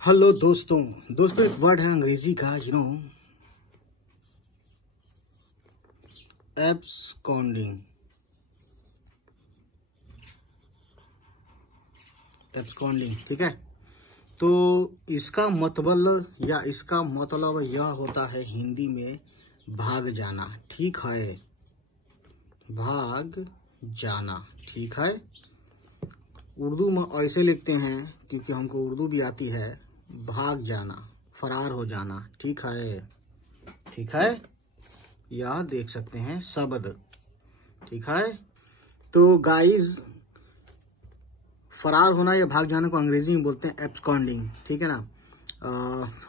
Hello दोस्तों एक word है अंग्रेजी का एब्सकॉन्डिंग। ठीक है, तो इसका मतलब यह होता है हिंदी में भाग जाना। ठीक है, भाग जाना। ठीक है, उर्दू में ऐसे लिखते हैं क्योंकि हमको उर्दू भी आती है। भाग जाना, फरार हो जाना। ठीक है, यह देख सकते हैं शब्द। ठीक है, तो गाइस, फरार होना या भाग जाने को अंग्रेजी में बोलते हैं एब्सकॉन्डिंग। ठीक है ना।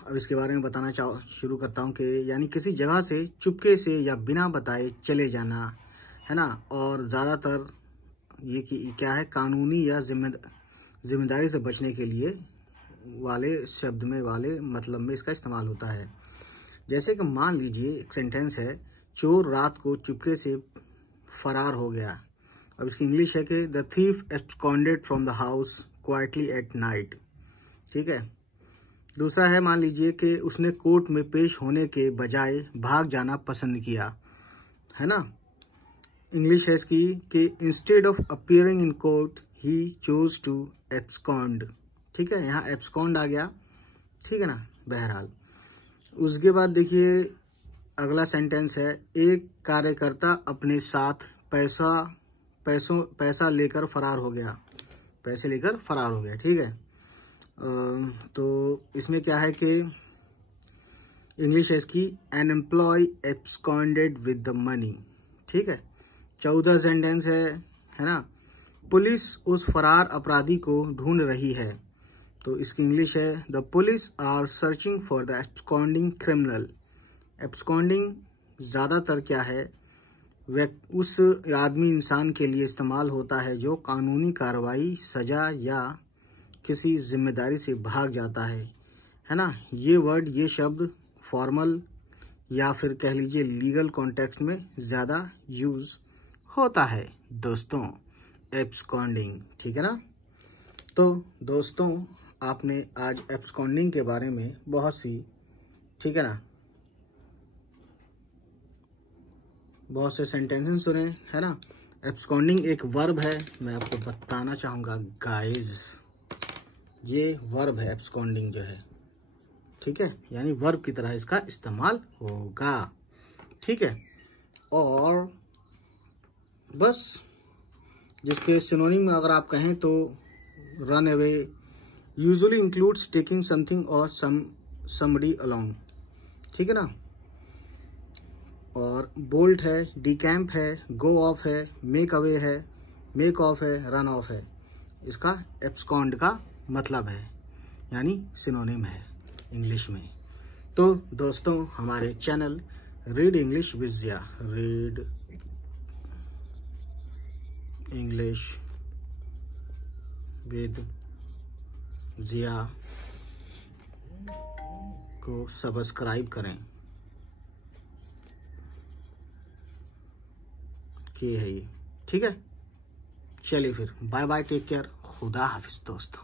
अब इसके बारे में बताना शुरू करता हूँ कि यानी किसी जगह से चुपके से या बिना बताए चले जाना, है ना। और ज़्यादातर ये क्या है, कानूनी या जिम्मेदारी से बचने के लिए वाले शब्द में, वाले मतलब में इसका इस्तेमाल होता है। जैसे कि मान लीजिए एक सेंटेंस है, चोर रात को चुपके से फरार हो गया। अब इसकी इंग्लिश है कि the thief absconded from the house quietly at night. ठीक है। दूसरा है, मान लीजिए कि उसने कोर्ट में पेश होने के बजाय भाग जाना पसंद किया, है ना। इंग्लिश है इसकी कि instead of appearing in court he chose to abscond. ठीक है, यहाँ एब्सकॉन्ड आ गया। ठीक है ना। बहरहाल, उसके बाद देखिए अगला सेंटेंस है, एक कार्यकर्ता अपने साथ पैसा लेकर फरार हो गया। पैसे लेकर फरार हो गया। ठीक है, तो इसमें क्या है कि इंग्लिश है इसकी an employ absconded with the money. ठीक है। चौथा सेंटेंस है ना, पुलिस उस फरार अपराधी को ढूंढ रही है। तो इसकी इंग्लिश है the police are searching for the absconding criminal. Absconding ज़्यादातर क्या है, उस आदमी इंसान के लिए इस्तेमाल होता है जो कानूनी कार्रवाई, सजा या किसी जिम्मेदारी से भाग जाता है ना। ये वर्ड, ये शब्द फॉर्मल या फिर कह लीजिए लीगल कॉन्टेक्स्ट में ज़्यादा यूज होता है दोस्तों, एब्सकॉन्डिंग। ठीक है ना। तो दोस्तों, आपने आज एब्सकॉन्डिंग के बारे में बहुत सी, ठीक है ना, बहुत से सेंटेंसेस सुने, है ना। एब्सकॉन्डिंग एक वर्ब है। मैं आपको बताना चाहूँगा गाइज, ये वर्ब है एब्सकॉन्डिंग जो है। ठीक है, यानी वर्ब की तरह इसका इस्तेमाल होगा। ठीक है, और बस जिसके सिनोनिम में अगर आप कहें तो run away usually includes taking something और समबडी अलोंग। ठीक है ना। और बोल्ट है, डिकैम्प है, गो ऑफ है, मेक अवे है, मेक ऑफ है, रन ऑफ है। इसका एब्सकॉन्ड का मतलब है, यानी सिनोनिम है इंग्लिश में। तो दोस्तों, हमारे channel read English with Jiya, read English with Jiya को सब्सक्राइब करें। है ये। ठीक है, चलिए फिर बाय बाय, टेक केयर, खुदा हाफिज दोस्तों।